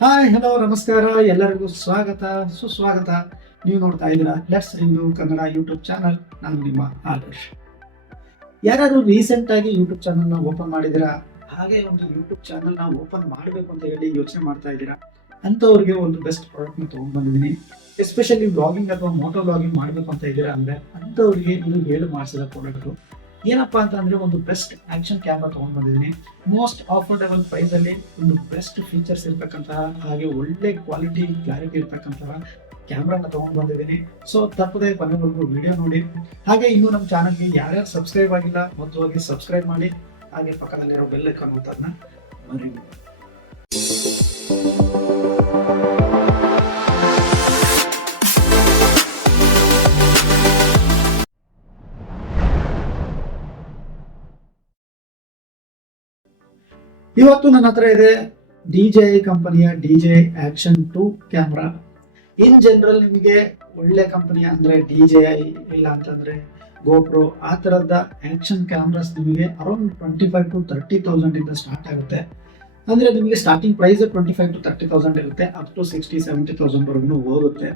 Hi hello ನಮಸ್ಕಾರ, ಎಲ್ಲರಿಗೂ ಸ್ವಾಗತ ಸುಸ್ವಾಗತ. ನೀವು ನೋಡ್ತಾ ಇದ್ದೀರಾ let's review Kannada YouTube channel. ನಾನು ನಿಮ್ಮ ಆದರ್ಶ್. ಯಾರು ರೀಸೆಂಟ್ ಆಗಿ ಯೂಟ್ಯೂಬ್ ಚಾನಲ್ನ ಓಪನ್ ಮಾಡಿದ್ದೀರಾ, ಹಾಗೆ ಒಂದು ಯೂಟ್ಯೂಬ್ ಚಾನಲ್ನ ಓಪನ್ ಮಾಡಬೇಕು ಅಂತ ಹೇಳಿ ಯೋಚನೆ ಮಾಡ್ತಾ ಇದ್ದೀರಾ, ಅಂಥವ್ರಿಗೆ ಒಂದು ಬೆಸ್ಟ್ ಪ್ರಾಡಕ್ಟ್ನ ತೊಗೊಂಡ್ಬಂದಿದ್ದೀನಿ. ಎಸ್ಪೆಷಲಿ ಬ್ಲಾಗಿಂಗ್ ಅಥವಾ ಮೋಟೋ ಬ್ಲಾಗಿಂಗ್ ಮಾಡಬೇಕು ಅಂತ ಇದ್ದೀರಾ ಅಂದರೆ ಅಂಥವ್ರಿಗೆ ಇದು ಹೇಳಿ ಮಾಡಿಸಿದ ಪ್ರಾಡಕ್ಟು. ಏನಪ್ಪಾ ಅಂತ ಅಂದ್ರೆ ಒಂದು ಬೆಸ್ಟ್ ಆಕ್ಷನ್ ಕ್ಯಾಮ್ರಾ ತಗೊಂಡ್ ಬಂದಿದ್ದೀನಿ. ಮೋಸ್ಟ್ ಅಫೋರ್ಡೆಬಲ್ ಪ್ರೈಸ್ ಅಲ್ಲಿ ಒಂದು ಬೆಸ್ಟ್ ಫೀಚರ್ಸ್ ಇರ್ತಕ್ಕಂತಹ ಹಾಗೆ ಒಳ್ಳೆ ಕ್ವಾಲಿಟಿ ಕ್ಲಾರಿಟಿ ಇರ್ತಕ್ಕಂತಹ ಕ್ಯಾಮ್ರಾನ ತಗೊಂಡ್ ಬಂದಿದ್ದೀನಿ. ಸೊ ತಪ್ಪದೆ ಕೊನೆವರೆಗೂ ವಿಡಿಯೋ ನೋಡಿ. ಹಾಗೆ ಇನ್ನು ನಮ್ಮ ಚಾನಲ್ಗೆ ಯಾರ್ಯಾರು ಸಬ್ಸ್ಕ್ರೈಬ್ ಆಗಿಲ್ಲ ಮೊದಲು ಹೋಗಿ ಸಬ್ಸ್ಕ್ರೈಬ್ ಮಾಡಿ. ಹಾಗೆ ಪಕ್ಕದಲ್ಲಿರೋ ಬೆಲ್ ಐಕಾನ್ ಅಂತದನ್ನ ಮರಿಬೇಡಿ. ಇವತ್ತು ನನ್ನ ಹತ್ರ ಇದೆ DJI ಕಂಪನಿಯ DJI Action 2 camera. In general ನಿಮಗೆ ಒಳ್ಳೆ ಕಂಪನಿಯ ಅಂದ್ರೆ DJI ಇಲ್ಲ ಅಂತಂದ್ರೆ GoPro ಆ ತರದ ಆಕ್ಷನ್ ಕ್ಯಾಮ್ರಾಸ್ ನಿಮಗೆ ಅರೌಂಡ್ 25,000 to 30,000 ಇಂದ ಸ್ಟಾರ್ಟ್ ಆಗುತ್ತೆ. ಅಂದ್ರೆ ನಿಮಗೆ ಸ್ಟಾರ್ಟಿಂಗ್ ಪ್ರೈಸ್ 25,000 to 30,000 ಇರುತ್ತೆ, ಅಪ್ ಟು 60,000-70,000 ವರೆಗೂ ಹೋಗುತ್ತೆ.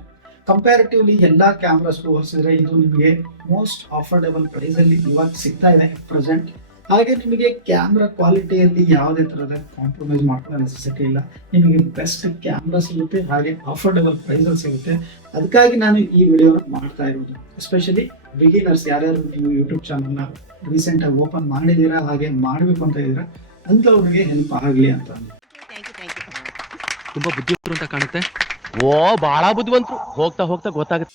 ಕಂಪ್ಯಾರಿಟಿವ್ಲಿ ಎಲ್ಲಾ ಕ್ಯಾಮ್ರಾಸ್ ಹೋಲಿಸಿದ್ರೆ ಇದು ನಿಮಗೆ ಮೋಸ್ಟ್ ಅಫೋರ್ಡೆಬಲ್ ಪ್ರೈಸ್ ಅಲ್ಲಿ ಇವಾಗ ಸಿಗ್ತಾ ಇದೆ ಪ್ರೆಸೆಂಟ್. ಹಾಗೆ ನಿಮಗೆ ಕ್ಯಾಮ್ರಾ ಕ್ವಾಲಿಟಿಯಲ್ಲಿ ಯಾವುದೇ ತರಹದ ಕಾಂಪ್ರಮೈಸ್ ಮಾಡ್ಕೊಳ್ಳೋ ನೆಸೆಸಿಟಿ ಇಲ್ಲ. ನಿಮಗೆ ಬೆಸ್ಟ್ ಕ್ಯಾಮ್ರಾ ಸಿಗುತ್ತೆ, ಹಾಗೆ ಅಫೋರ್ಡೆಬಲ್ ಪ್ರೈಸಲ್ಲಿ ಸಿಗುತ್ತೆ. ಅದಕ್ಕಾಗಿ ನಾನು ಈ ವಿಡಿಯೋನ ಮಾಡ್ತಾ ಇರೋದು. ಎಸ್ಪೆಷಲಿ ಬಿಗಿನರ್ಸ್ ಯಾರ್ಯಾರು ನೀವು ಯೂಟ್ಯೂಬ್ ಚಾನಲ್ನ ರೀಸೆಂಟ್ ಆಗಿ ಓಪನ್ ಮಾಡಿದ್ದೀರಾ ಹಾಗೆ ಮಾಡಬೇಕು ಅಂತ ಇದ್ದೀರಾ ಅಂಥವ್ರಿಗೆ ಹೆಲ್ಪ್ ಆಗಲಿ ಅಂತ. ತುಂಬಾ ಬುದ್ಧಿವಂತರು ಅಂತ ಕಾಣುತ್ತೆ. ಓ ಬಹಳ ಬುದ್ಧಿವಂತರು. ಹೋಗ್ತಾ ಹೋಗ್ತಾ ಗೊತ್ತಾಗುತ್ತೆ.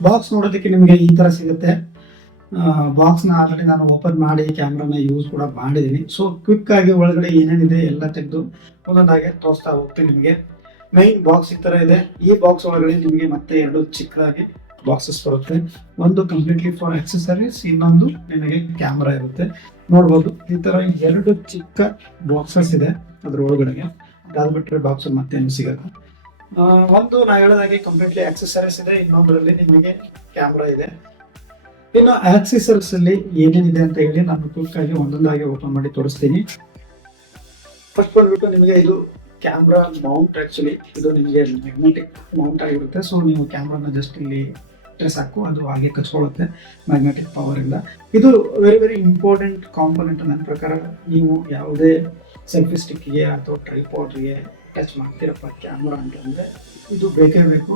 ಬಾಕ್ಸ್ ನೋಡೋದಕ್ಕೆ ನಿಮಗೆ ಈ ತರ ಸಿಗುತ್ತೆ. ಬಾಕ್ಸ್ನ ಆಲ್ರೆಡಿ ನಾನು ಓಪನ್ ಮಾಡಿ ಕ್ಯಾಮ್ರಾನ ಯೂಸ್ ಕೂಡ ಮಾಡಿದ್ದೀನಿ. ಸೊ ಕ್ವಿಕ್ ಆಗಿ ಒಳಗಡೆ ಏನೇನಿದೆ ಎಲ್ಲ ತೆಗೆದು ಒಂದೊಂದಾಗೆ ತೋರಿಸ್ತಾ ಹೋಗ್ತೀನಿ ನಿಮಗೆ. ಮೈನ್ ಬಾಕ್ಸ್ ಈ ತರ ಇದೆ. ಈ ಬಾಕ್ಸ್ ಒಳಗಡೆ ನಿಮಗೆ ಮತ್ತೆ ಎರಡು ಚಿಕ್ಕದಾಗಿ ಬಾಕ್ಸಸ್ ಬರುತ್ತೆ. ಒಂದು ಕಂಪ್ಲೀಟ್ಲಿ ಫಾರ್ ಆಕ್ಸೆಸರೀಸ್, ಇನ್ನೊಂದು ನಿಮಗೆ ಕ್ಯಾಮ್ರಾ ಇರುತ್ತೆ. ನೋಡ್ಬೋದು ಈ ತರ ಎರಡು ಚಿಕ್ಕ ಬಾಕ್ಸಸ್ ಇದೆ ಅದ್ರ ಒಳಗಡೆಗೆ. ಅದಾದ್ ಬಿಟ್ರೆ ಬಾಕ್ಸ್ ಮತ್ತೇನು ಸಿಗಲ್ಲ. ಒಂದು ನಾ ಹೇಳಿದಾಗೆ ಕಂಪ್ಲೀಟ್ಲಿ ಆಕ್ಸೆಸರೀಸ್ ಇದೆ, ಇನ್ನೊಂದರಲ್ಲಿ ನಿಮಗೆ ಕ್ಯಾಮ್ರಾ ಇದೆ. ಇನ್ನು ಆಕ್ಸೆಸರೀಸ್ ಅಲ್ಲಿ ಏನೇನಿದೆ ಅಂತ ಹೇಳಿ ನಾನು ಕ್ವಿಕ್ ಆಗಿ ಒಂದೊಂದಾಗಿ ಓಪನ್ ಮಾಡಿ ತೋರಿಸ್ತೀನಿ. ಫಸ್ಟ್ ಬಂದ್ಬಿಟ್ಟು ನಿಮಗೆ ಇದು ಕ್ಯಾಮ್ರಾ ಮೌಂಟ್. ಆಕ್ಚುಲಿ ಇದು ನಿಮಗೆ ಮ್ಯಾಗ್ನೆಟಿಕ್ ಮೌಂಟ್ ಆಗಿರುತ್ತೆ. ಸೊ ನೀವು ಕ್ಯಾಮ್ರಾನ ಜಸ್ಟ್ ಇಲ್ಲಿ ಇಟ್ಟರೆ ಸಾಕು, ಅದು ಹಾಗೆ ಕಚ್ಕೊಳ್ಳುತ್ತೆ ಮ್ಯಾಗ್ನೆಟಿಕ್ ಪವರ್ ಇಂದ. ಇದು ವೆರಿ ಇಂಪಾರ್ಟೆಂಟ್ ಕಾಂಪೊನೆಂಟ್ ನನ್ನ ಪ್ರಕಾರ. ನೀವು ಯಾವುದೇ ಸೆಲ್ಫಿ ಸ್ಟಿಕ್ಗೆ ಅಥವಾ ಟ್ರೈಪಾಡ್ಗೆ ಟಚ್ ಮಾಡ್ತೀರಪ್ಪ ಕ್ಯಾಮ್ರಾ ಅಂತಂದ್ರೆ ಇದು ಬೇಕೇ ಬೇಕು.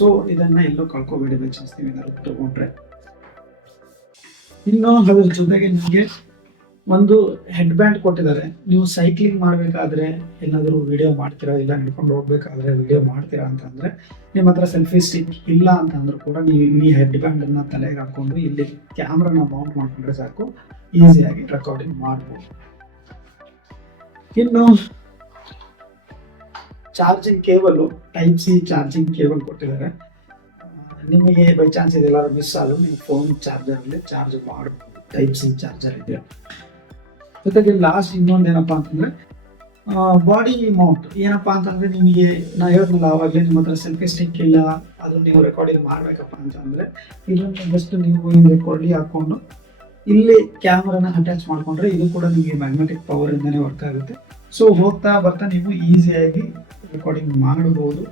ಸೊ ಇದನ್ನ ಎಲ್ಲೋ ಕಳ್ಕೊಬೇಡಿ ಬೈ ಚಾನ್ಸ್ ನೀವು ಏನಾದ್ರು ತಗೊಂಡ್ರೆ. ಇನ್ನು ಅದ್ರ ಜೊತೆಗೆ ನಿಮಗೆ ಒಂದು ಹೆಡ್ ಬ್ಯಾಂಡ್ ಕೊಟ್ಟಿದ್ದಾರೆ. ನೀವು ಸೈಕ್ಲಿಂಗ್ ಮಾಡಬೇಕಾದ್ರೆ ಏನಾದರೂ ವಿಡಿಯೋ ಮಾಡ್ತೀರಾ, ಇಲ್ಲ ನಡ್ಕೊಂಡು ಹೋಗ್ಬೇಕಾದ್ರೆ ವಿಡಿಯೋ ಮಾಡ್ತೀರಾ ಅಂತಂದ್ರೆ ನಿಮ್ಮ ಹತ್ರ ಸೆಲ್ಫಿ ಸ್ಟಿಕ್ ಇಲ್ಲ ಅಂತಂದ್ರೂ ಕೂಡ ನೀವು ಈ ಹೆಡ್ ಬ್ಯಾಂಡ್ ಅನ್ನ ತಲೆಗೆ ಹಾಕೊಂಡು ಇಲ್ಲಿ ಕ್ಯಾಮ್ರಾನ ಮೌಂಟ್ ಮಾಡ್ಕೊಂಡ್ರೆ ಸಾಕು, ಈಸಿಯಾಗಿ ರೆಕಾರ್ಡಿಂಗ್ ಮಾಡ್ಬೋದು. ಇನ್ನು charging cable, type C charging cable ಕೊಟ್ಟಿದ್ದಾರೆ. ನಿಮಗೆ ಬೈ ಚಾನ್ಸ್ ಇದೆಲ್ಲಾರು ಮಿಸ್ ಆದರೂ ನೀವು ಫೋನ್ ಚಾರ್ಜರಲ್ಲಿ ಚಾರ್ಜ್ ಮಾಡಬಹುದು. ಟೈಪ್ ಸಿ ಚಾರ್ಜರ್ ಇದೆ. ಜೊತೆಗೆ ಲಾಸ್ಟ್ ಇನ್ನೊಂದು ಏನಪ್ಪಾ ಅಂತಂದ್ರೆ ಬಾಡಿ ಮೌಂಟ್. ಏನಪ್ಪಾ ಅಂತಂದ್ರೆ ನಿಮಗೆ ನಾ ಹೇಳಿದ್ನಲ್ಲ ಆವಾಗಲೇ ನಿಮ್ಮ ಹತ್ರ ಸೆಲ್ಫಿ ಸ್ಟಿಕ್ ಇಲ್ಲ, ಅದು ನೀವು ರೆಕಾರ್ಡಿಂಗ್ ಮಾಡ್ಬೇಕಪ್ಪ ಅಂತಂದ್ರೆ ಇದನ್ನು ಜಸ್ಟ್ ನೀವು ಹಿಂಗೆ ಕೊಳ್ಳಿ ಹಾಕೊಂಡು ಇಲ್ಲಿ ಕ್ಯಾಮ್ರಾನ ಅಟ್ಯಾಚ್ ಮಾಡ್ಕೊಂಡ್ರೆ ಇದು ಕೂಡ ನಿಮಗೆ ಮ್ಯಾಗ್ನೆಟಿಕ್ ಪವರ್ ಇಂದಾನೆ ವರ್ಕ್ ಆಗುತ್ತೆ. ಸೊ ಹೋಗ್ತಾ ಬರ್ತಾ ನೀವು ಈಸಿಯಾಗಿ ರೆಕಾರ್ಡಿಂಗ್ ಮಾಡಬಹುದು.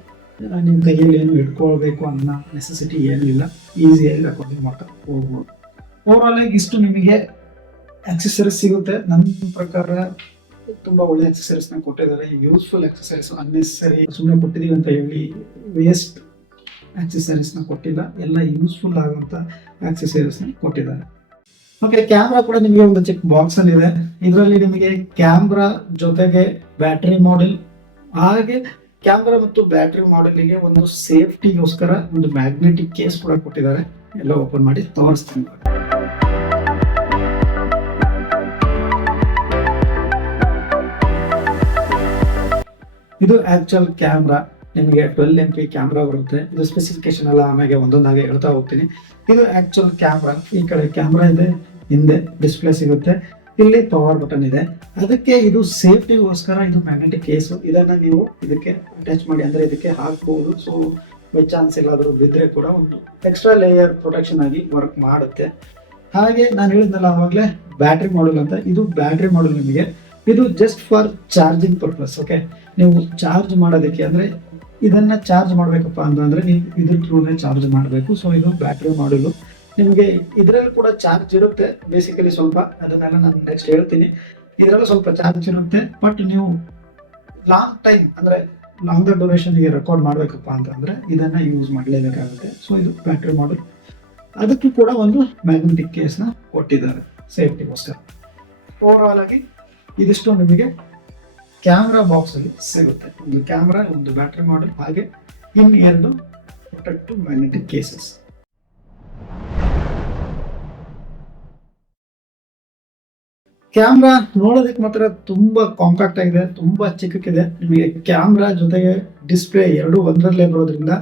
ನಿಮ್ಮ ಕೈಯಲ್ಲಿ ಏನು ಇಟ್ಕೊಳ್ಬೇಕು ಅನ್ನೋ ನೆಸೆಸಿಟಿ ಏನೂ ಇಲ್ಲ, ಈಸಿಯಾಗಿ ರೆಕಾರ್ಡಿಂಗ್ ಮಾಡ್ತಾ ಹೋಗ್ಬೋದು. ಓವರಾಲ್ ಆಗಿ ಇಷ್ಟು ನಿಮಗೆ ಆಕ್ಸೆಸರೀಸ್ ಸಿಗುತ್ತೆ. ನನ್ನ ಪ್ರಕಾರ ತುಂಬಾ ಒಳ್ಳೆ ಆಕ್ಸೆಸರೀಸ್ನ ಕೊಟ್ಟಿದ್ದಾರೆ. ಯೂಸ್ಫುಲ್ ಆಕ್ಸೆಸರೀಸ್, ಅನ್ನೆಸರಿ ಸುಮ್ಮನೆ ಕೊಟ್ಟಿದ್ದೀವಿ ಅಂತ ಹೇಳಿ ವೇಸ್ಟ್ ಆಕ್ಸೆಸರೀಸ್ನ ಕೊಟ್ಟಿಲ್ಲ, ಎಲ್ಲ ಯೂಸ್ಫುಲ್ ಆಗುವಂಥ ಆಕ್ಸೆಸರೀಸ್ನ ಕೊಟ್ಟಿದ್ದಾರೆ. ಓಕೆ, ಕ್ಯಾಮ್ರಾ ಕೂಡ ನಿಮಗೆ ಒಂದು ಚಿಕ್ಕ ಬಾಕ್ಸ್ ಅಲ್ಲಿ ಇದೆ. ಇದರಲ್ಲಿ ನಿಮಗೆ ಕ್ಯಾಮ್ರಾ ಜೊತೆಗೆ ಬ್ಯಾಟರಿ ಮಾಡೆಲ್, ಹಾಗೆ ಕ್ಯಾಮ್ರಾ ಮತ್ತು ಬ್ಯಾಟರಿ ಮಾಡೆಲ್ಗೆ ಒಂದು ಸೇಫ್ಟಿಗೋಸ್ಕರ ಒಂದು ಮ್ಯಾಗ್ನೆಟಿಕ್ ಕೇಸ್ ಕೂಡ ಕೊಟ್ಟಿದ್ದಾರೆ. ಎಲ್ಲ ಓಪನ್ ಮಾಡಿ ತೋರಿಸ್ತೀನಿ. ಇದು ಆಕ್ಚುಯಲ್ ಕ್ಯಾಮ್ರಾ. ನಿಮಗೆ 12 MP ಕ್ಯಾಮ್ರಾ ಬರುತ್ತೆ. ಇದು ಸ್ಪೆಸಿಫಿಕೇಶನ್ ಎಲ್ಲ ಆಮೇಲೆ ಒಂದೊಂದಾಗಿ ಹೇಳ್ತಾ ಹೋಗ್ತೀನಿ. ಇದು ಆಕ್ಚುಯಲ್ ಕ್ಯಾಮ್ರಾ. ಈ ಕಡೆ ಕ್ಯಾಮ್ರಾ ಇದೆ, ಹಿಂದೆ ಡಿಸ್ಪ್ಲೇ ಸಿಗುತ್ತೆ, ಇಲ್ಲಿ ಪವರ್ ಬಟನ್ ಇದೆ. ಅದಕ್ಕೆ ಇದು ಸೇಫ್ಟಿಗೋಸ್ಕರ ಇದು ಮ್ಯಾಗ್ನೆಟಿಕ್ ಕೇಸು. ಇದನ್ನ ನೀವು ಇದಕ್ಕೆ ಅಟ್ಯಾಚ್ ಮಾಡಿ ಅಂದ್ರೆ ಇದಕ್ಕೆ ಹಾಕ್ಬಹುದು. ಸೊ ಬೈ ಚಾನ್ಸ್ ಎಲ್ಲಾದರೂ ಬಿದ್ದರೆ ಕೂಡ ಒಂದು ಎಕ್ಸ್ಟ್ರಾ ಲೇಯರ್ ಪ್ರೊಟೆಕ್ಷನ್ ಆಗಿ ವರ್ಕ್ ಮಾಡುತ್ತೆ. ಹಾಗೆ ನಾನು ಹೇಳಿದ್ನಲ್ಲ ಆವಾಗಲೇ ಬ್ಯಾಟ್ರಿ ಮಾಡೆಲ್ ಅಂತ. ಇದು ಬ್ಯಾಟ್ರಿ ಮಾಡೆಲ್ ನಿಮಗೆ ಇದು just for charging purpose. Okay, ನೀವು ಚಾರ್ಜ್ ಮಾಡೋದಕ್ಕೆ ಅಂದರೆ ಇದನ್ನು ಚಾರ್ಜ್ ಮಾಡಬೇಕಪ್ಪ ಅಂತಂದರೆ ನೀವು ಇದ್ರ ಥ್ರೂನೇ ಚಾರ್ಜ್ ಮಾಡಬೇಕು. ಸೊ ಇದು ಬ್ಯಾಟ್ರಿ ಮಾಡಲು ನಿಮಗೆ ಇದರಲ್ಲಿ ಕೂಡ ಚಾರ್ಜ್ ಇರುತ್ತೆ ಬೇಸಿಕಲಿ ಸ್ವಲ್ಪ, ಅದನ್ನೆಲ್ಲ ನಾನು ನೆಕ್ಸ್ಟ್ ಹೇಳ್ತೀನಿ. ಇದರಲ್ಲಿ ಸ್ವಲ್ಪ ಚಾರ್ಜ್ ಇರುತ್ತೆ, ಬಟ್ ನೀವು ಲಾಂಗ್ ಟೈಮ್ ಅಂದರೆ ಲಾಂಗರ್ ಡ್ಯೂರೇಷನ್ಗೆ ರೆಕಾರ್ಡ್ ಮಾಡಬೇಕಪ್ಪ ಅಂತಂದರೆ ಇದನ್ನು ಯೂಸ್ ಮಾಡಲೇಬೇಕಾಗುತ್ತೆ. ಸೊ ಇದು ಬ್ಯಾಟ್ರಿ ಮಾಡಲ್. ಅದಕ್ಕೂ ಕೂಡ ಒಂದು ಮ್ಯಾಗ್ನೆಟಿಕ್ ಕೇಸ್ನ ಕೊಟ್ಟಿದ್ದಾರೆ ಸೇಫ್ಟಿಗೋಸ್ಕರ. ಓವರ್ ಆಗಿ ಇದಿಷ್ಟು ನಿಮಗೆ ಕ್ಯಾಮ್ರಾ ಬಾಕ್ಸ್ ಅಲ್ಲಿ ಸಿಗುತ್ತೆ. ಒಂದು ಕ್ಯಾಮ್ರಾ, ಒಂದು ಬ್ಯಾಟ್ರಿ ಮಾಡಲ್, ಹಾಗೆ ಇನ್ನೆರಡು ಪ್ರೊಟೆಕ್ಟಿವ್ ಮ್ಯಾಗ್ನೆಟಿಕ್ ಕೇಸಸ್. ಕ್ಯಾಮ್ರಾ ನೋಡೋದಕ್ಕೆ ಮಾತ್ರ ತುಂಬಾ ಕಾಂಪ್ಯಾಕ್ಟ್ ಆಗಿದೆ, ತುಂಬಾ ಚಿಕ್ಕಕ್ಕಿದೆ. ನಿಮಗೆ ಕ್ಯಾಮ್ರಾ ಜೊತೆಗೆ ಡಿಸ್ಪ್ಲೇ ಎರಡು ಒಂದರಲ್ಲೇ ಬರೋದ್ರಿಂದ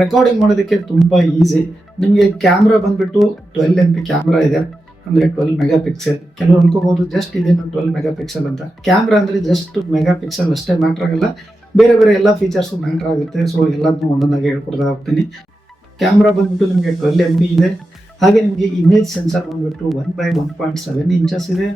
ರೆಕಾರ್ಡಿಂಗ್ ಮಾಡೋದಕ್ಕೆ ತುಂಬಾ ಈಸಿ. ನಿಮಗೆ ಕ್ಯಾಮ್ರಾ ಬಂದ್ಬಿಟ್ಟು 12 MP ಕ್ಯಾಮ್ರಾ ಇದೆ, ಅಂದರೆ 12 ಮೆಗಾ ಪಿಕ್ಸೆಲ್. ಕೆಲವರು ಅನ್ಕೋಬಹುದು ಜಸ್ಟ್ ಇದೇನು 12 ಮೆಗಾ ಪಿಕ್ಸೆಲ್ ಅಂತ. ಕ್ಯಾಮ್ರಾ ಅಂದರೆ ಜಸ್ಟ್ ಮೆಗಾ ಪಿಕ್ಸೆಲ್ ಅಷ್ಟೇ ಮ್ಯಾಟ್ರ್ ಆಗಲ್ಲ, ಬೇರೆ ಬೇರೆ ಎಲ್ಲ ಫೀಚರ್ಸು ಮ್ಯಾಟ್ರ್ ಆಗುತ್ತೆ. ಸೊ ಎಲ್ಲದನ್ನೂ ಒಂದೊಂದಾಗಿ ಹೇಳ್ಕೊಡ್ತಾ ಹೋಗ್ತೀನಿ. ಕ್ಯಾಮ್ರಾ ಬಂದ್ಬಿಟ್ಟು ನಿಮಗೆ 12 MB ಇದೆ. ಹಾಗೆ ನಿಮಗೆ ಇಮೇಜ್ ಸೆನ್ಸರ್ ಬಂದ್ಬಿಟ್ಟು 1/1.7 ಇಂಚಸ್ ಇದೆ.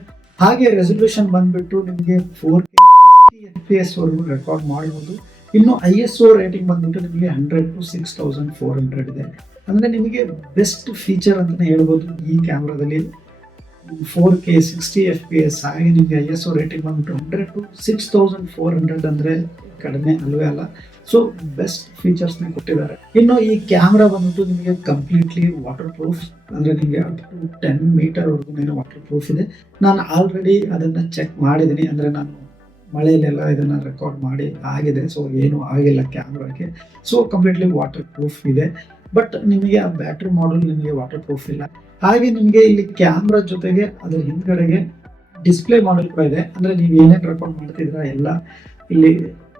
ಹಾಗೆ ರೆಸಲ್ಯೂಷನ್ ಬಂದ್ಬಿಟ್ಟು ನಿಮಗೆ 4K 60 FPS ವರೆಗೂ ರೆಕಾರ್ಡ್ ಮಾಡ್ಬೋದು. ಇನ್ನು ISO ರೇಟಿಂಗ್ ಬಂದ್ಬಿಟ್ಟು ನಿಮಗೆ 100 to 6400 ಇದೆ. ಅಂದರೆ ನಿಮಗೆ ಬೆಸ್ಟ್ ಫೀಚರ್ ಅಂತಲೇ ಹೇಳ್ಬೋದು ಈ ಕ್ಯಾಮ್ರಾದಲ್ಲಿ. 4K 60 FPS, ಹಾಗೆ ನಿಮಗೆ ISO ರೇಟಿಂಗ್ ಬಂದ್ಬಿಟ್ಟು 100 to 6400 ಅಂದರೆ ಕಡಿಮೆ ಅಲ್ವೇ ಅಲ್ಲ. ಸೊ ಬೆಸ್ಟ್ ಫೀಚರ್ಸ್ನೇ ಕೊಟ್ಟಿದ್ದಾರೆ. ಇನ್ನು ಈ ಕ್ಯಾಮ್ರಾ ಬಂದ್ಬಿಟ್ಟು ನಿಮಗೆ ಕಂಪ್ಲೀಟ್ಲಿ ವಾಟರ್ ಪ್ರೂಫ್, ಅಂದರೆ ನಿಮಗೆ ಅಪ್ ಟು 10 ಮೀಟರ್ವರೆಗೂ ವಾಟರ್ ಪ್ರೂಫ್ ಇದೆ. ನಾನು ಆಲ್ರೆಡಿ ಅದನ್ನು ಚೆಕ್ ಮಾಡಿದ್ದೀನಿ, ಅಂದರೆ ನಾನು ಮಳೆಯಲ್ಲೆಲ್ಲ ಇದನ್ನು ರೆಕಾರ್ಡ್ ಮಾಡಿ ಆಗಿದೆ. ಸೊ ಏನೂ ಆಗಿಲ್ಲ ಕ್ಯಾಮ್ರಾಗೆ. ಸೊ ಕಂಪ್ಲೀಟ್ಲಿ ವಾಟರ್ ಪ್ರೂಫ್ ಇದೆ. ಬಟ್ ನಿಮಗೆ ಆ ಬ್ಯಾಟ್ರಿ ಮಾಡಲ್ ನಿಮಗೆ ವಾಟರ್ ಪ್ರೂಫ್ ಇಲ್ಲ. ಹಾಗೆ ನಿಮಗೆ ಇಲ್ಲಿ ಕ್ಯಾಮ್ರಾ ಜೊತೆಗೆ ಅದರ ಹಿಂದ್ಗಡೆಗೆ ಡಿಸ್ಪ್ಲೇ ಮಾಡಲ್ ಕೂಡ ಇದೆ. ಅಂದರೆ ನೀವು ಏನೇನು ರೆಕಾರ್ಡ್ ಮಾಡ್ತಿದ್ದೀರಾ ಎಲ್ಲ ಇಲ್ಲಿ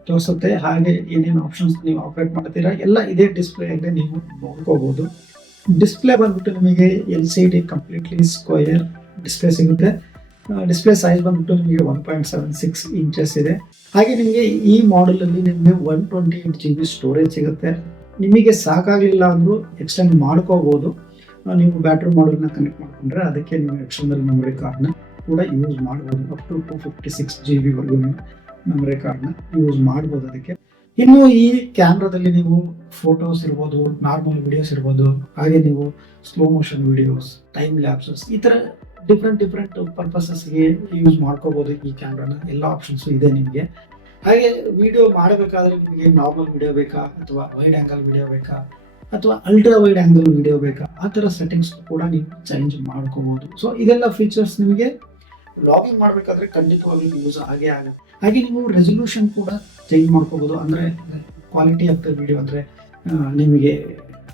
ತೋರಿಸುತ್ತೆ. ಹಾಗೆ ಏನೇನು ಆಪ್ಷನ್ಸ್ ನೀವು ಆಪ್ರೇಟ್ ಮಾಡ್ತೀರಾ ಎಲ್ಲ ಇದೇ ಡಿಸ್ಪ್ಲೇಯಲ್ಲೇ ನೀವು ನೋಡ್ಕೋಬಹುದು. ಡಿಸ್ಪ್ಲೇ ಬಂದ್ಬಿಟ್ಟು ನಿಮಗೆ LCD ಕಂಪ್ಲೀಟ್ಲಿ ಸ್ಕ್ವಯರ್ ಡಿಸ್ಪ್ಲೇ ಸಿಗುತ್ತೆ. ಡಿಸ್ಪ್ಲೇ ಸೈಜ್ ಬಂದ್ಬಿಟ್ಟು ನಿಮಗೆ 1.76 ಇಂಚಸ್ ಇದೆ. ಹಾಗೆ ನಿಮಗೆ ಈ ಮಾಡಲಲ್ಲಿ ನಿಮಗೆ 128 GB ಸ್ಟೋರೇಜ್ ಸಿಗುತ್ತೆ. ನಿಮಗೆ ಸಾಕಾಗಲಿಲ್ಲ ಅಂದರೂ ಎಕ್ಸ್ಟೆಂಡ್ ಮಾಡ್ಕೋಬೋದು. ನೀವು ಬ್ಯಾಟ್ರಿ ಮಾಡಲ್ನ ಕನೆಕ್ಟ್ ಮಾಡಿಕೊಂಡ್ರೆ ಅದಕ್ಕೆ ನೀವು ಎಕ್ಸ್ಟರ್ನಲ್ ಮೆಮೊರಿ ಕಾರ್ಡ್ನ ಕೂಡ ಯೂಸ್ ಮಾಡ್ಬೋದು. ಅಪ್ ಟು 256 GB ವರೆಗೂ ಮೆಮೊರಿ ಕಾರ್ಡ್ನ ಯೂಸ್ ಮಾಡ್ಬೋದು ಅದಕ್ಕೆ. ಇನ್ನು ಈ ಕ್ಯಾಮ್ರಾದಲ್ಲಿ ನೀವು ಫೋಟೋಸ್ ಇರ್ಬೋದು, ನಾರ್ಮಲ್ ವಿಡಿಯೋಸ್ ಇರ್ಬೋದು, ಹಾಗೆ ನೀವು slow motion videos, time lapses, ಈ ಥರ ಡಿಫ್ರೆಂಟ್ ಪರ್ಪಸಸ್ಗೆ ಯೂಸ್ ಮಾಡ್ಕೋಬೋದು ಈ ಕ್ಯಾಮ್ರಾನ. ಎಲ್ಲ ಆಪ್ಷನ್ಸು ಇದೆ ನಿಮಗೆ. ಹಾಗೆ ವಿಡಿಯೋ ಮಾಡಬೇಕಾದ್ರೆ ನಿಮಗೆ ನಾರ್ಮಲ್ ವಿಡಿಯೋ ಬೇಕಾ, ಅಥವಾ ವೈಡ್ ಆ್ಯಂಗಲ್ ವಿಡಿಯೋ ಬೇಕಾ, ಅಥವಾ ಅಲ್ಟ್ರಾ ವೈಡ್ ಆ್ಯಂಗಲ್ ವಿಡಿಯೋ ಬೇಕಾ, ಆ ಥರ ಸೆಟ್ಟಿಂಗ್ಸ್ ಕೂಡ ನೀವು ಚೇಂಜ್ ಮಾಡ್ಕೋಬೋದು. ಸೊ ಇದೆಲ್ಲ ಫೀಚರ್ಸ್ ನಿಮಗೆ ವ್ಲಾಗಿಂಗ್ ಮಾಡಬೇಕಾದ್ರೆ ಖಂಡಿತವಾಗ್ಲೂ ಯೂಸ್ ಆಗೇ ಆಗುತ್ತೆ. ಹಾಗೆ ನೀವು ರೆಸಲ್ಯೂಷನ್ ಕೂಡ ಚೇಂಜ್ ಮಾಡ್ಕೋಬೋದು. ಅಂದರೆ ಕ್ವಾಲಿಟಿ ಆಫ್ ದ ವಿಡಿಯೋ, ಅಂದರೆ ನಿಮಗೆ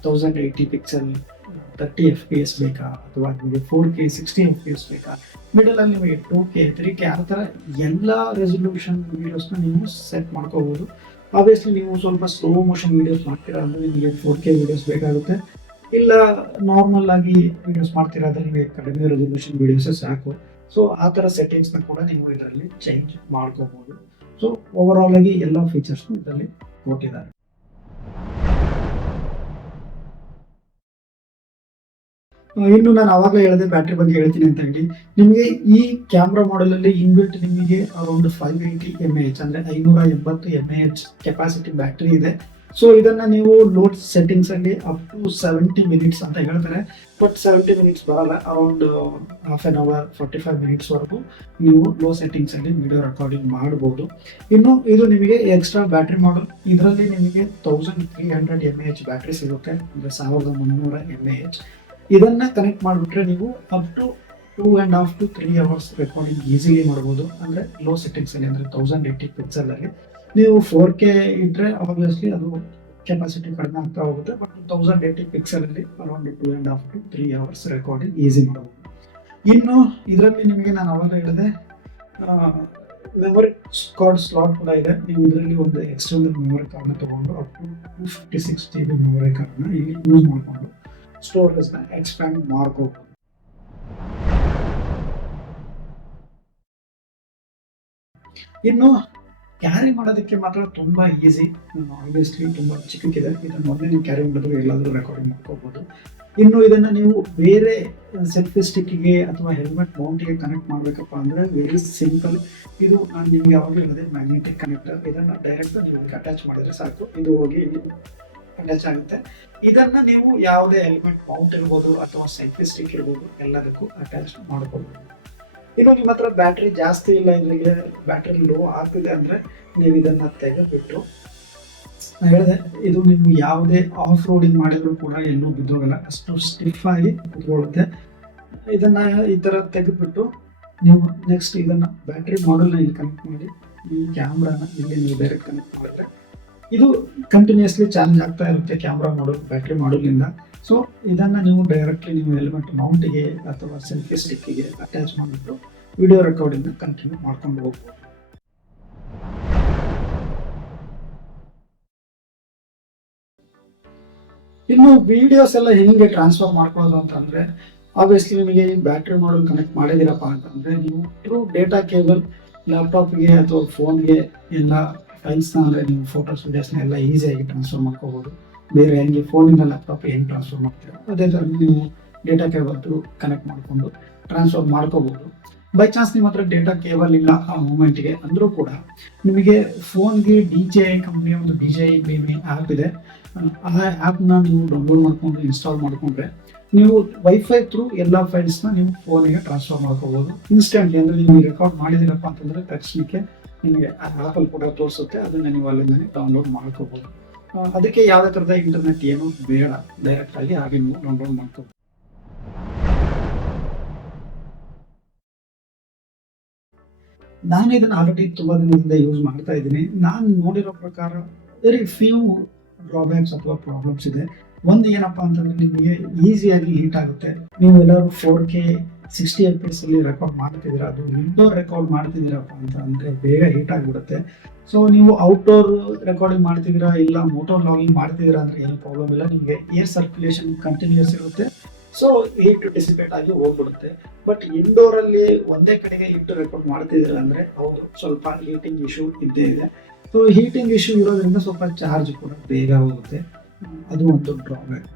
1080 ಪಿಕ್ಸೆಲ್ 30 FPS ಬೇಕಾ, ಅಥವಾ ನಿಮಗೆ 4K 60 FPS ಬೇಕಾ, ಮಿಡಲಲ್ಲಿ ನಿಮಗೆ 2K 3K, ಆ ಥರ ಎಲ್ಲ ರೆಸಲ್ಯೂಷನ್ ವೀಡಿಯೋಸ್ನ ನೀವು ಸೆಟ್ ಮಾಡ್ಕೋಬೋದು. ಆಬ್ವಿಯಸ್ಲಿ ನೀವು ಸ್ವಲ್ಪ ಸ್ಲೋ ಮೋಷನ್ ವೀಡಿಯೋಸ್ ಮಾಡ್ತೀರಾ ಅಂದರೆ ನಿಮಗೆ 4K ವೀಡಿಯೋಸ್ ಬೇಕಾಗುತ್ತೆ. ಇಲ್ಲ ನಾರ್ಮಲ್ ಆಗಿ ವೀಡಿಯೋಸ್ ಮಾಡ್ತೀರಾ ಅಂದರೆ ನಿಮಗೆ ಕಡಿಮೆ ರೆಸಲ್ಯೂಷನ್ ವೀಡಿಯೋಸೇ ಸಾಕು. ಸೊ ಆ ಥರ ಸೆಟ್ಟಿಂಗ್ಸ್ನ ಕೂಡ ನೀವು ಇದರಲ್ಲಿ ಚೇಂಜ್ ಮಾಡ್ಕೋಬೋದು. ಸೊ ಓವರ್ ಆಲ್ ಆಗಿ ಎಲ್ಲ ಫೀಚರ್ಸ್ನ ಇದರಲ್ಲಿ ಕೊಟ್ಟಿದ್ದಾರೆ. ಇನ್ನು ನಾನು ಆವಾಗಲೇ ಹೇಳಿದೆ ಬ್ಯಾಟ್ರಿ ಬಗ್ಗೆ ಹೇಳ್ತೀನಿ ಅಂತ ಹೇಳಿ. ನಿಮಗೆ ಈ ಕ್ಯಾಮ್ರಾ ಮಾಡಲಲ್ಲಿ ಇನ್ಬಿಲ್ಟ್ ನಿಮಗೆ ಅರೌಂಡ್ 580 mAh ಅಂದರೆ 580 mAh ಕೆಪಾಸಿಟಿ ಬ್ಯಾಟ್ರಿ ಇದೆ. ಸೊ ಇದನ್ನು ನೀವು ಲೋಡ್ ಸೆಟ್ಟಿಂಗ್ಸಲ್ಲಿ ಅಪ್ ಟು 70 ಮಿನಿಟ್ಸ್ ಅಂತ ಹೇಳ್ತಾರೆ. ಬಟ್ 70 ಮಿನಿಟ್ಸ್ ಬರಲ್ಲ, ಅರೌಂಡ್ ಹಾಫ್ ಆನ್ ಅವರ್ 45 ಮಿನಿಟ್ಸ್ವರೆಗೂ ನೀವು ಲೋ ಸೆಟ್ಟಿಂಗ್ಸಲ್ಲಿ ವಿಡಿಯೋ ರೆಕಾರ್ಡಿಂಗ್ ಮಾಡ್ಬೋದು. ಇನ್ನು ಇದು ನಿಮಗೆ ಎಕ್ಸ್ಟ್ರಾ ಬ್ಯಾಟ್ರಿ ಮಾಡಲ್. ಇದರಲ್ಲಿ ನಿಮಗೆ 1300 mAh ಬ್ಯಾಟ್ರಿ ಸಿಗುತ್ತೆ, ಅಂದರೆ 1300 mAh. ಇದನ್ನ ಕನೆಕ್ಟ್ ಮಾಡಿಬಿಟ್ರೆ ನೀವು up to 2.5 to 3 hours recording easily ಮಾಡ್ಬೋದು. ಅಂದರೆ ಲೋ ಸೆಟ್ಟಿಂಗ್ಸಲ್ಲಿ, ಅಂದರೆ 1080 ಪಿಕ್ಸೆಲಲ್ಲಿ. ನೀವು 4K ಇಟ್ಟರೆ ಆಬ್ವಿಯಸ್ಲಿ ಅದು ಕೆಪಾಸಿಟಿ ಕಡಿಮೆ ಆಗ್ತಾ ಹೋಗುತ್ತೆ. ಬಟ್ 1080 ಪಿಕ್ಸೆಲಲ್ಲಿ around 2.5 to 3 hours recording easy ಮಾಡ್ಬೋದು. ಇನ್ನು ಇದರಲ್ಲಿ ನಿಮಗೆ ನಾನು ಅವಾಗ ಹೇಳಿದೆ ಮೆಮೊರಿ ಕಾರ್ಡ್ ಸ್ಲಾಟ್ ಕೂಡ ಇದೆ. ನೀವು ಇದರಲ್ಲಿ ಒಂದು ಎಕ್ಸ್ಟರ್ನಲ್ ಮೆಮೊರಿ ಕಾರ್ಡ್ನ ತೊಗೊಂಡು ಅಪ್ ಟು 256 GB ಮೆಮೊರಿ ಕಾರ್ಡ್ನ ಇಲ್ಲಿ ಯೂಸ್ ಮಾಡಿಕೊಂಡು ಸ್ಟೋರೇಜ್ನ ಎಕ್ಸ್ಪ್ಯಾಂಡ್ ಮಾಡ್ಕೋಬಹುದು. ಇನ್ನು ಕ್ಯಾರಿ ಮಾಡೋದಕ್ಕೆ ಮಾತ್ರ ತುಂಬ ಈಸಿ. ಆಬ್ವಿಯಸ್ಲಿ ತುಂಬ ಚಿಕ್ಕಕ್ಕಿದೆ. ಇದನ್ನು ಮೊದಲೇ ನೀವು ಕ್ಯಾರಿ ಮಾಡಿದ್ರೆ ಎಲ್ಲಾದರೂ ರೆಕಾರ್ಡಿಂಗ್ ಮಾಡ್ಕೋಬೋದು. ಇನ್ನು ಇದನ್ನು ನೀವು ಬೇರೆ ಸೆಲ್ಫಿ ಸ್ಟಿಕ್ಕಿಗೆ ಅಥವಾ ಹೆಲ್ಮೆಟ್ ಮೌಂಟಿಗೆ ಕನೆಕ್ಟ್ ಮಾಡಬೇಕಪ್ಪ ಅಂದರೆ ವೆರಿ ಸಿಂಪಲ್. ಇದು ನಾನು ನಿಮ್ಗೆ ಯಾವಾಗಲೂ ಹೇಳಿದೆ ಮ್ಯಾಗ್ನೆಟಿಕ್ ಕನೆಕ್ಟರ್. ಇದನ್ನು ಡೈರೆಕ್ಟ್ ನೀವು ಅಟ್ಯಾಚ್ ಮಾಡಿದರೆ ಸಾಕು, ಇದು ಹೋಗಿ ಅಟ್ಯಾಚ್ ಆಗುತ್ತೆ. ಇದನ್ನು ನೀವು ಯಾವುದೇ ಹೆಲ್ಮೆಟ್ ಮೌಂಟ್ ಇರ್ಬೋದು ಅಥವಾ ಸೆಲ್ಫಿ ಸ್ಟಿಕ್ ಇರ್ಬೋದು ಎಲ್ಲದಕ್ಕೂ ಅಟ್ಯಾಚ್ ಮಾಡ್ಕೊಳ್ಬೋದು. ಇನ್ನು ನಿಮ್ಮ ಹತ್ರ ಬ್ಯಾಟ್ರಿ ಜಾಸ್ತಿ ಇಲ್ಲ, ಇದರಿಗೆ ಬ್ಯಾಟ್ರಿ ಲೋ ಆಗ್ತಿದೆ ಅಂದರೆ ನೀವು ಇದನ್ನು ತೆಗೆದುಬಿಟ್ಟು, ನಾನು ಹೇಳಿದೆ ಇದು ನೀವು ಯಾವುದೇ ಆಫ್ ರೋಡಿಂಗ್ ಮಾಡಿದ್ರು ಕೂಡ ಎಲ್ಲೂ ಬಿದ್ದೋಗಲ್ಲ, ಅಷ್ಟು ಸ್ಟಿಫ್ ಆಗಿ ಕುತ್ಕೊಳ್ಳುತ್ತೆ. ಇದನ್ನು ಈ ಥರ ತೆಗೆದುಬಿಟ್ಟು ನೀವು ನೆಕ್ಸ್ಟ್ ಇದನ್ನು ಬ್ಯಾಟ್ರಿ ಮಾಡಲ್ನ ಇಲ್ಲಿ ಕನೆಕ್ಟ್ ಮಾಡಿ ಈ ಕ್ಯಾಮ್ರಾನ ಇಲ್ಲಿ ನೀವು ಡೈರೆಕ್ಟ್ ಕನೆಕ್ಟ್ ಮಾಡಿದ್ರೆ ಇದು ಕಂಟಿನ್ಯೂಸ್ಲಿ ಚಾರ್ಜ್ ಆಗ್ತಾ ಇರುತ್ತೆ ಕ್ಯಾಮ್ರಾ ಮಾಡಲ್ ಬ್ಯಾಟ್ರಿ ಮಾಡಲಿಂದ. ಸೊ ಇದನ್ನು ನೀವು ಡೈರೆಕ್ಟ್ಲಿ ನೀವು ಹೆಲ್ಮೆಟ್ ಮೌಂಟಿಗೆ ಅಥವಾ ಸೆಲ್ಫಿ ಸ್ಟಿಕ್ಕಿಗೆ ಅಟ್ಯಾಚ್ ಮಾಡಿಬಿಟ್ಟು ವಿಡಿಯೋ ರೆಕಾರ್ಡಿಂಗ್ನ ಕಂಟಿನ್ಯೂ ಮಾಡ್ಕೊಂಡು ಹೋಗ್ಬೋದು. ಇನ್ನು ವಿಡಿಯೋಸ್ ಎಲ್ಲ ಹೆಂಗೆ ಟ್ರಾನ್ಸ್ಫರ್ ಮಾಡ್ಕೊಳ್ಳೋದು ಅಂತಂದರೆ, ಆಬ್ವಿಯಸ್ಲಿ ನಿಮಗೆ ಬ್ಯಾಟ್ರಿ ಮಾಡಲ್ ಕನೆಕ್ಟ್ ಮಾಡಿದ್ದೀರಪ್ಪ ಅಂತಂದರೆ ನೀವು ಥ್ರೂ ಡೇಟಾ ಕೇಬಲ್ ಲ್ಯಾಪ್ಟಾಪ್ಗೆ ಅಥವಾ ಫೋನ್ಗೆ ಎಲ್ಲ ಫೈಲ್ಸ್ನ ಅಂದರೆ ನೀವು ಫೋಟೋಸ್ ವೀಡಿಯೋಸ್ನ ಎಲ್ಲ ಈಸಿಯಾಗಿ ಟ್ರಾನ್ಸ್ಫರ್ ಮಾಡ್ಕೋಬೋದು. ಬೇರೆ ಹೆಂಗೆ ಫೋನಿಂದ ಲ್ಯಾಪ್ಟಾಪ್ಗೆ ಹೆಂಗೆ ಟ್ರಾನ್ಸ್ಫರ್ ಮಾಡ್ತೀರಾ ಅದೇ ಥರ ನೀವು ಡೇಟಾ ಕೇಬಲ್ ಥ್ರೂ ಕನೆಕ್ಟ್ ಮಾಡಿಕೊಂಡು ಟ್ರಾನ್ಸ್ಫರ್ ಮಾಡ್ಕೋಬೋದು. ಬೈ ಚಾನ್ಸ್ ನಿಮ್ಮ ಹತ್ರ ಡೇಟಾ ಕೇಬಲ್ ಇಲ್ಲ ಆ ಮೂಮೆಂಟ್ಗೆ ಅಂದರೂ ಕೂಡ ನಿಮಗೆ ಫೋನ್ಗೆ DJI ಕಂಪ್ನಿಯ ಒಂದು DJI Beam ಆ್ಯಪ್ ಇದೆ. ಆ ಆ್ಯಪ್ನ ನೀವು ಡೌನ್ಲೋಡ್ ಮಾಡಿಕೊಂಡು ಇನ್ಸ್ಟಾಲ್ ಮಾಡಿಕೊಂಡ್ರೆ ನೀವು ವೈಫೈ ಥ್ರೂ ಎಲ್ಲ ಫೈಲ್ಸ್ನ ನೀವು ಫೋನಿಗೆ ಟ್ರಾನ್ಸ್ಫರ್ ಮಾಡ್ಕೋಬೋದು ಇನ್ಸ್ಟೆಂಟ್ಲಿ. ಅಂದರೆ ನೀವು ರೆಕಾರ್ಡ್ ಮಾಡಿದಿರಪ್ಪ ಅಂತಂದರೆ ತಕ್ಷಣಕ್ಕೆ ನಿಮಗೆ ಆ ಆ್ಯಪಲ್ಲಿ ಕೂಡ ತೋರಿಸುತ್ತೆ, ಅದನ್ನು ನೀವು ಅಲ್ಲಿಂದನೇ ಡೌನ್ಲೋಡ್ ಮಾಡ್ಕೋಬೋದು. ಅದಕ್ಕೆ ಯಾವುದೇ ಥರದ ಇಂಟರ್ನೆಟ್ ಏನೂ ಬೇಡ, ಡೈರೆಕ್ಟಾಗಿ ಹಾಗೆ ನೀವು ಡೌನ್ಲೋಡ್ ಮಾಡ್ಕೋಬೋದು. ನಾನು ಇದನ್ನು ಆಲ್ರೆಡಿ ತುಂಬ ದಿನದಿಂದ ಯೂಸ್ ಮಾಡ್ತಾ ಇದ್ದೀನಿ. ನಾನು ನೋಡಿರೋ ಪ್ರಕಾರ ವೆರಿ ಫ್ಯೂ ಡ್ರಾಬ್ಯಾಕ್ಸ್ ಅಥವಾ ಪ್ರಾಬ್ಲಮ್ಸ್ ಇದೆ. ಒಂದು ಏನಪ್ಪ ಅಂತಂದರೆ ನಿಮಗೆ ಈಸಿಯಾಗಿ ಹೀಟ್ ಆಗುತ್ತೆ. ನೀವು ಎಲ್ಲರೂ 4K 60 FPS ಅಲ್ಲಿ ರೆಕಾರ್ಡ್ ಮಾಡ್ತಿದ್ದೀರಾ, ಅದು ಇಂಡೋರ್ ರೆಕಾರ್ಡ್ ಮಾಡ್ತಿದ್ದೀರಪ್ಪ ಅಂತ ಅಂದರೆ ಬೇಗ ಹೀಟ್ ಆಗಿಬಿಡುತ್ತೆ. ಸೊ ನೀವು ಔಟ್ಡೋರ್ ರೆಕಾರ್ಡಿಂಗ್ ಮಾಡ್ತಿದ್ದೀರಾ ಇಲ್ಲ ಮೋಟೋ ಲಾಗಿಂಗ್ ಮಾಡ್ತಿದ್ದೀರಾ ಅಂದರೆ ಏನು ಪ್ರಾಬ್ಲಮ್ ಇಲ್ಲ, ನಿಮಗೆ ಏರ್ ಸರ್ಕ್ಯುಲೇಷನ್ ಕಂಟಿನ್ಯೂಸ್ ಇರುತ್ತೆ. ಸೊ ಹೀಟ್ ಡಿಸಿಪೇಟ್ ಆಗಿ ಹೋಗ್ಬಿಡುತ್ತೆ. ಬಟ್ ಇಂಡೋರಲ್ಲಿ ಒಂದೇ ಕಡೆಗೆ ಇಟ್ಟು ರೆಕಾರ್ಡ್ ಮಾಡ್ತಿದ್ದೀರಾ ಅಂದರೆ ಹೌದು ಸ್ವಲ್ಪ ಹೀಟಿಂಗ್ ಇಶ್ಯೂ ಇದ್ದೇ ಇದೆ. ಸೊ ಹೀಟಿಂಗ್ ಇಶ್ಯೂ ಇರೋದ್ರಿಂದ ಸ್ವಲ್ಪ ಚಾರ್ಜ್ ಕೂಡ ಬೇಗ ಹೋಗುತ್ತೆ, ಅದು ಒಂದು ಡ್ರಾಬ್ಯಾಕ್.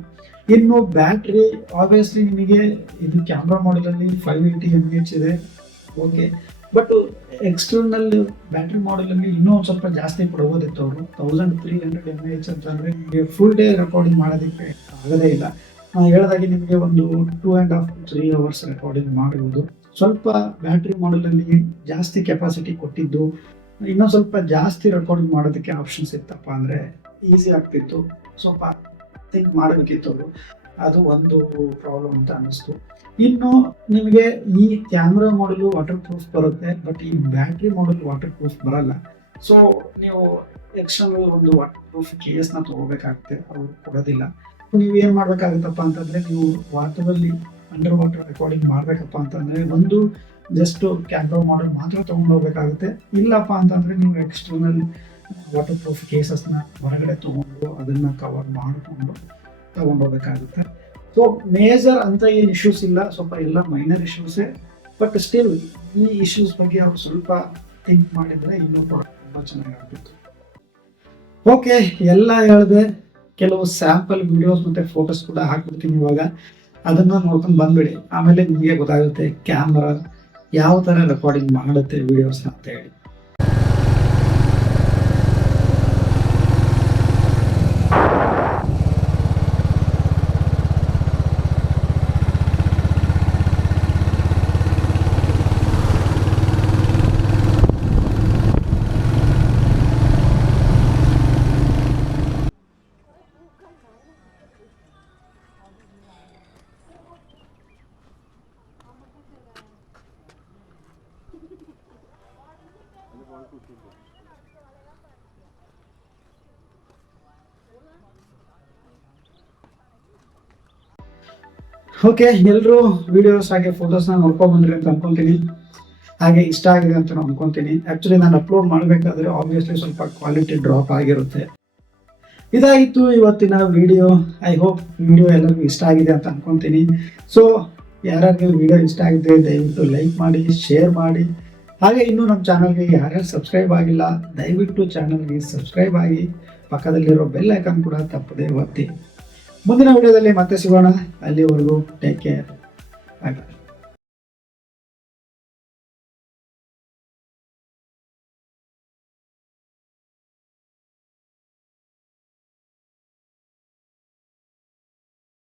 ಇನ್ನು ಬ್ಯಾಟ್ರಿ ಆಬ್ವಿಯಸ್ಲಿ ನಿಮಗೆ ಇದು ಕ್ಯಾಮ್ರಾ ಮಾಡೆಲಲ್ಲಿ 580 mAh ಇದೆ, ಓಕೆ. ಬಟ್ ಎಕ್ಸ್ಟರ್ನಲ್ ಬ್ಯಾಟ್ರಿ ಮಾಡೆಲಲ್ಲಿ ಇನ್ನೂ ಒಂದು ಸ್ವಲ್ಪ ಜಾಸ್ತಿ ಕೊಡ್ಬೋದಿತ್ತು ಅವರು. 1300 mAh ಅಂತಂದರೆ ನಿಮಗೆ ಫುಲ್ ಡೇ ರೆಕಾರ್ಡಿಂಗ್ ಮಾಡೋದಕ್ಕೆ ಆಗೋದೇ ಇಲ್ಲ. ಹೇಳಿದಾಗೆ ನಿಮಗೆ ಒಂದು 2.5-3 hours ರೆಕಾರ್ಡಿಂಗ್ ಮಾಡ್ಬೋದು. ಸ್ವಲ್ಪ ಬ್ಯಾಟ್ರಿ ಮಾಡೆಲಲ್ಲಿ ಜಾಸ್ತಿ ಕೆಪಾಸಿಟಿ ಕೊಟ್ಟಿದ್ದು ಇನ್ನೊಂದು ಸ್ವಲ್ಪ ಜಾಸ್ತಿ ರೆಕಾರ್ಡಿಂಗ್ ಮಾಡೋದಕ್ಕೆ ಆಪ್ಷನ್ಸ್ ಇತ್ತಪ್ಪ ಅಂದರೆ ಈಸಿ ಆಗ್ತಿತ್ತು. ಸ್ವಲ್ಪ ಥಿಂಕ್ ಮಾಡಬೇಕಿತ್ತು ಅವರು, ಅದು ಒಂದು ಪ್ರಾಬ್ಲಮ್ ಅಂತ ಅನ್ನಿಸ್ತು. ಇನ್ನು ನಿಮಗೆ ಈ ಕ್ಯಾಮ್ರಾ ಮಾಡಲು ವಾಟರ್ ಪ್ರೂಫ್ ಬರುತ್ತೆ, ಬಟ್ ಈ ಬ್ಯಾಟ್ರಿ ಮಾಡಲ್ ವಾಟರ್ ಪ್ರೂಫ್ ಬರಲ್ಲ. ಸೊ ನೀವು ಎಕ್ಸ್ಟರ್ನಲ್ ಒಂದು ವಾಟರ್ ಪ್ರೂಫ್ ಕೇಸ್ನ ತೊಗೋಬೇಕಾಗುತ್ತೆ, ಅವರು ಕೊಡೋದಿಲ್ಲ. ನೀವು ಏನು ಮಾಡಬೇಕಾಗುತ್ತಪ್ಪ ಅಂತಂದರೆ ನೀವು ವಾಟರಲ್ಲಿ ಅಂಡರ್ ವಾಟರ್ ರೆಕಾರ್ಡಿಂಗ್ ಮಾಡಬೇಕಪ್ಪ ಅಂತಂದರೆ ಒಂದು ಜಸ್ಟ್ ಕ್ಯಾಮ್ರಾ ಮಾಡಲ್ ಮಾತ್ರ ತೊಗೊಂಡು ಹೋಗ್ಬೇಕಾಗುತ್ತೆ. ಇಲ್ಲಪ್ಪ ಅಂತಂದರೆ ನೀವು ಎಕ್ಸ್ಟರ್ನಲ್ ವಾಟರ್ ಪ್ರೂಫ್ ಕೇಸಸ್ನ ಹೊರಗಡೆ ತೊಗೊಂಡು ಅದನ್ನು ಕವರ್ ಮಾಡಿಕೊಂಡು ತೊಗೊಂಡೋಗ್ಬೇಕಾಗುತ್ತೆ. ಸೊ ಮೇಜರ್ ಅಂತ ಏನು ಇಶ್ಯೂಸ್ ಇಲ್ಲ, ಸ್ವಲ್ಪ ಎಲ್ಲ ಮೈನರ್ ಇಶ್ಯೂಸೇ. ಬಟ್ ಸ್ಟಿಲ್ ಈ ಇಶ್ಯೂಸ್ ಬಗ್ಗೆ ಅವ್ರು ಸ್ವಲ್ಪ ಥಿಂಕ್ ಮಾಡಿದರೆ ಇನ್ನೂ ಪ್ರಾಡಕ್ಟ್ ತುಂಬ ಚೆನ್ನಾಗಾಗ್ತಿತ್ತು. ಓಕೆ, ಎಲ್ಲ ಹೇಳಿದೆ. ಕೆಲವು ಸ್ಯಾಂಪಲ್ ವಿಡಿಯೋಸ್ ಮತ್ತು ಫೋಟೋಸ್ ಕೂಡ ಹಾಕ್ಬಿಡ್ತೀನಿ ಇವಾಗ, ಅದನ್ನು ನೋಡ್ಕೊಂಡು ಬಂದ್ಬಿಡಿ. ಆಮೇಲೆ ನಿಮಗೆ ಗೊತ್ತಾಗುತ್ತೆ ಕ್ಯಾಮ್ರಾ ಯಾವ ಥರ ರೆಕಾರ್ಡಿಂಗ್ ಮಾಡುತ್ತೆ ವಿಡಿಯೋಸ್ನ ಅಂತ ಹೇಳಿ. ಓಕೆ, ಎಲ್ಲರೂ ವಿಡಿಯೋಸ್ ಹಾಗೆ ಫೋಟೋಸ್ನ ನೋಡ್ಕೊಂಡ್ಬಂದ್ರಿ ಅಂತ ಅನ್ಕೊತೀನಿ, ಹಾಗೆ ಇಷ್ಟ ಆಗಿದೆ ಅಂತ ನಾನು ಅನ್ಕೊತೀನಿ. ಆ್ಯಕ್ಚುಲಿ ನಾನು ಅಪ್ಲೋಡ್ ಮಾಡಬೇಕಾದ್ರೆ ಆಬ್ವಿಯಸ್ಲಿ ಸ್ವಲ್ಪ ಕ್ವಾಲಿಟಿ ಡ್ರಾಪ್ ಆಗಿರುತ್ತೆ. ಇದಾಗಿತ್ತು ಇವತ್ತಿನ ವಿಡಿಯೋ. ಐ ಹೋಪ್ ವಿಡಿಯೋ ಎಲ್ಲರಿಗೂ ಇಷ್ಟ ಆಗಿದೆ ಅಂತ ಅನ್ಕೊತೀನಿ. ಸೊ ಯಾರ್ಯಾರಿಗೆ ವಿಡಿಯೋ ಇಷ್ಟ ಆಗಿದೆ ದಯವಿಟ್ಟು ಲೈಕ್ ಮಾಡಿ, ಶೇರ್ ಮಾಡಿ. ಹಾಗೆ ಇನ್ನೂ ನಮ್ಮ ಚಾನಲ್ಗೆ ಯಾರ್ಯಾರು ಸಬ್ಸ್ಕ್ರೈಬ್ ಆಗಿಲ್ಲ ದಯವಿಟ್ಟು ಚಾನಲ್ಗೆ ಸಬ್ಸ್ಕ್ರೈಬ್ ಆಗಿ, ಪಕ್ಕದಲ್ಲಿರೋ ಬೆಲ್ ಐಕಾನ್ ಕೂಡ ತಪ್ಪದೆ ಒತ್ತಿ. ಮುಂದಿನ ವಿಡಿಯೋದಲ್ಲಿ ಮತ್ತೆ ಸಿಗೋಣ. ಅಲ್ಲಿವರೆಗೂ ಟೇಕ್ ಕೇರ್. ಬಾಯ್ ಬಾಯ್.